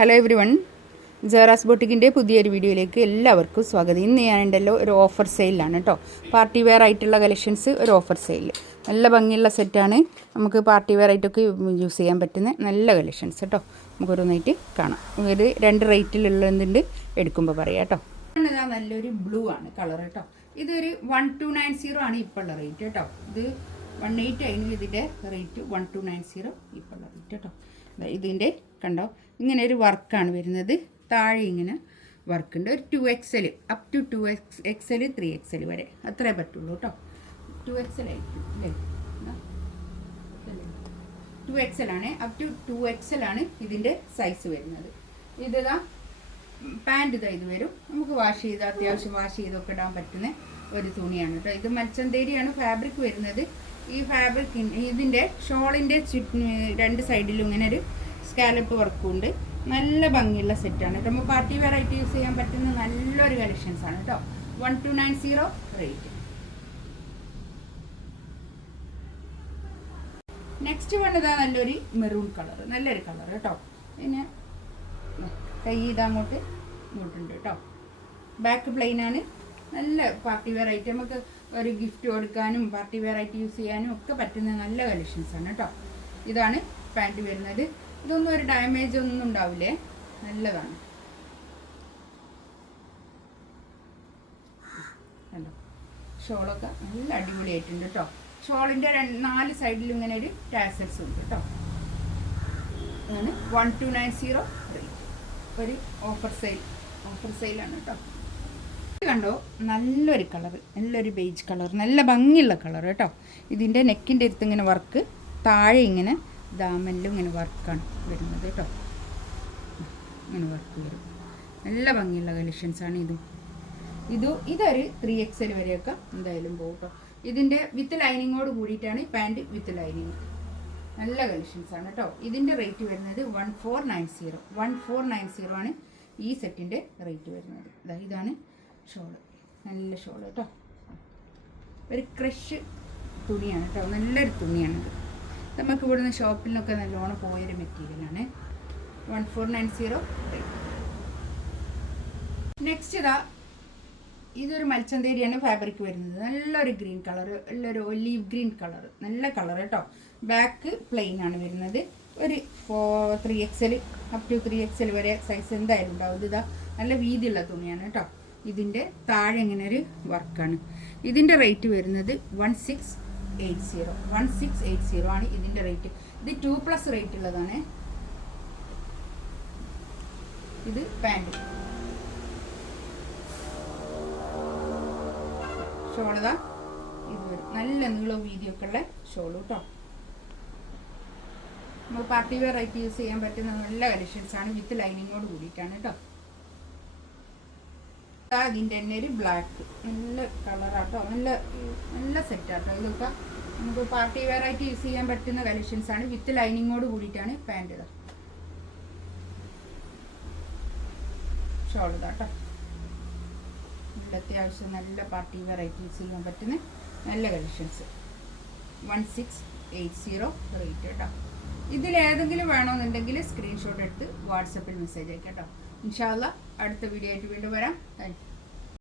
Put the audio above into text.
Hello every one, ജറാസ് ബൊട്ടിക്കിൻ്റെ പുതിയൊരു വീഡിയോയിലേക്ക് എല്ലാവർക്കും സ്വാഗതം. ഇന്ന് ഞാനുണ്ടല്ലോ ഒരു ഓഫർ സെയിലാണ് കേട്ടോ. പാർട്ടി വെയർ ആയിട്ടുള്ള കളക്ഷൻസ് ഒരു ഓഫർ സെയിൽ. നല്ല ഭംഗിയുള്ള സെറ്റാണ്. നമുക്ക് പാർട്ടി വെയർ ആയിട്ടൊക്കെ യൂസ് ചെയ്യാൻ പറ്റുന്ന നല്ല കളക്ഷൻസ് കേട്ടോ. നമുക്കൊരോന്നായിട്ട് കാണാം. ഇത് രണ്ട് റേറ്റിലുള്ളതുണ്ട്, എടുക്കുമ്പോൾ പറയാം കേട്ടോ. ഇതാ നല്ലൊരു ബ്ലൂ ആണ് കളർ കേട്ടോ. ഇതൊരു 1290 ആണ് ഇപ്പോൾ ഉള്ള റേറ്റ് കേട്ടോ. ഇത് 18 ആയിരുന്നു ഇതിൻ്റെ റേറ്റ്. 1290 ഇപ്പോൾ ഉള്ള റേറ്റ് കേട്ടോ. ഇതിൻ്റെ കണ്ടോ, ഇങ്ങനെ ഒരു വർക്കാണ് വരുന്നത്. താഴെ ഇങ്ങനെ വർക്കുണ്ട്. ഒരു 2XL up to 2XL 3XL വരെ അത്രേ പറ്റുള്ളൂ കേട്ടോ. 2XL ആയിരിക്കും അല്ലേ? 2XL ആണ്, അപ് ടു 2XL ആണ് ഇതിൻ്റെ സൈസ് വരുന്നത്. ഇതാ പാൻറ് ഇതാ ഇത് വരും. നമുക്ക് വാഷ് ചെയ്ത് അത്യാവശ്യം വാഷ് ചെയ്തൊക്കെ ഇടാൻ പറ്റുന്ന ഒരു തുണിയാണ് കേട്ടോ. ഇത് മൽച്ചന്തേരിയാണ് ഫാബ്രിക് വരുന്നത്. ഈ ഫാബ്രിക് ഇതിൻ്റെ ഷോളിൻ്റെ രണ്ട് സൈഡിലും ഇങ്ങനെ ഒരു സ്കാലപ്പ് വർക്കും ഉണ്ട്. നല്ല ഭംഗിയുള്ള സെറ്റാണ് കേട്ടോ. നമ്മൾ പാർട്ടി വെയർ ആയിട്ട് യൂസ് ചെയ്യാൻ പറ്റുന്ന നല്ലൊരു കളക്ഷൻസ് ആണ് കേട്ടോ. 1290 റേറ്റ്. നെക്സ്റ്റ് വന്നതാ നല്ലൊരു മെറൂൺ കളർ, നല്ലൊരു കളർ കേട്ടോ. പിന്നെ കൈ ഇതങ്ങോട്ട് ഇങ്ങോട്ടുണ്ട് കേട്ടോ. ബാക്ക് പ്ലെയിൻ ആണ്. നല്ല പാർട്ടി വെയർ ആയിട്ട് നമുക്ക് ഒരു ഗിഫ്റ്റ് കൊടുക്കാനും പാർട്ടി വെയർ ആയിട്ട് യൂസ് ചെയ്യാനും ഒക്കെ പറ്റുന്ന നല്ല കളക്ഷൻസ് ആണ് കേട്ടോ. ഇതാണ് പാൻറ് വരുന്നത്. ഇതൊന്നും ഒരു ഡാമേജ് ഒന്നും ഉണ്ടാവില്ലേ, നല്ലതാണ്. കണ്ടോ, ഷോളൊക്കെ നല്ല അടിപൊളിയായിട്ടുണ്ട് കേട്ടോ. ഷോളിൻ്റെ 4 സൈഡിലും ഇങ്ങനെ ഒരു ടാസൽസ് ഉണ്ട് കേട്ടോ. അതാണ് 1290 റേറ്റ്. ഒരു ഓഫർ സെയിലാണ് കേട്ടോ. കണ്ടോ, നല്ലൊരു കളർ, നല്ലൊരു ബേജ് കളർ, നല്ല ഭംഗിയുള്ള കളർ കേട്ടോ. ഇതിൻ്റെ നെക്കിൻ്റെ അടുത്ത് ഇങ്ങനെ വർക്ക്, താഴെ ഇങ്ങനെ ദാമനിലും ഇങ്ങനെ വർക്കാണ് വരുന്നത് കേട്ടോ. ഇങ്ങനെ വർക്ക് വരും. നല്ല ഭംഗിയുള്ള കളക്ഷൻസാണ് ഇതൊരു 3XL വരെയൊക്കെ എന്തായാലും പോകും കേട്ടോ. ഇതിൻ്റെ വിത്ത് ലൈനിങ്ങോട് കൂടിയിട്ടാണ് പാൻറ് വിത്ത് ലൈനിങ്. നല്ല കളക്ഷൻസാണ് കേട്ടോ. ഇതിൻ്റെ റേറ്റ് വരുന്നത് 1490 ആണ് ഈ സെറ്റിൻ്റെ റേറ്റ് വരുന്നത്. ഇതാണ് ഷോള്, നല്ല ഷോള് കേട്ടോ. ഒരു ക്രഷ് തുണിയാണ് കേട്ടോ, നല്ലൊരു തുണിയാണിത്. നമുക്ക് ഇവിടുന്ന് ഷോപ്പിലൊക്കെ നല്ലോണം പോയൊരു മെറ്റീരിയലാണ്. 1490 റേറ്റ്. നെക്സ്റ്റ് ഇതൊരു മൽച്ചന്തേരിയാണ് ഫാബ്രിക് വരുന്നത്. നല്ലൊരു ഗ്രീൻ കളർ, നല്ലൊരു ഒലീവ് ഗ്രീൻ കളർ, നല്ല കളർ കേട്ടോ. ബാക്ക് പ്ലെയിൻ ആണ് വരുന്നത്. ഒരു 3XL അപ് ടു 3XL വരെ സൈസ് എന്തായാലും ഉണ്ടാവും. ഇതാ നല്ല വീതിയുള്ള തുണിയാണ് കേട്ടോ. ഇതിൻ്റെ താഴെ ഇങ്ങനെ ഒരു വർക്കാണ്. ഇതിൻ്റെ റേറ്റ് വരുന്നത് 1680 ആണ് ഇതിൻ്റെ റേറ്റ്. ഇത് 2+ റേറ്റ് ഉള്ളതാണ്. ഇത് പാൻറ് ഷോളതാ ഇത് വരും. നല്ല നീളവും വീതിയൊക്കെ ഉള്ള ഷോള് കേട്ടോ. നമുക്ക് പാർട്ടി വെയർ ആയിട്ട് യൂസ് ചെയ്യാൻ പറ്റുന്ന നല്ല കളക്ഷൻസാണ്. വിത്ത് ലൈനിങ്ങോട് കൂടിയിട്ടാണ് കേട്ടോ. അതിൻ്റെ തന്നെ ഒരു ബ്ലാക്ക്, നല്ല കളറാട്ടോ, നല്ല സെറ്റാട്ടോ. ഇതൊക്കെ നമുക്ക് പാർട്ടി വെയർ ആയിട്ട് യൂസ് ചെയ്യാൻ പറ്റുന്ന കളക്ഷൻസാണ്. വിത്ത് ലൈനിങ്ങോട് കൂടിയിട്ടാണ് പാൻറ് ഷോൾ ഇതാട്ടോ. അത്യാവശ്യം നല്ല പാർട്ടി വെയർ ആയിട്ട് യൂസ് ചെയ്യാൻ പറ്റുന്ന നല്ല കളക്ഷൻസ്. 1680 റേറ്റ് കേട്ടോ. ഇതിലേതെങ്കിലും വേണമെന്നുണ്ടെങ്കിൽ സ്ക്രീൻഷോട്ട് എടുത്ത് വാട്സപ്പിൽ മെസ്സേജ് അയക്കാം കേട്ടോ. ഇൻഷാ അല്ലാഹ് അടുത്ത വീഡിയോ ആയിട്ട് വീണ്ടും വരാം. Thank you.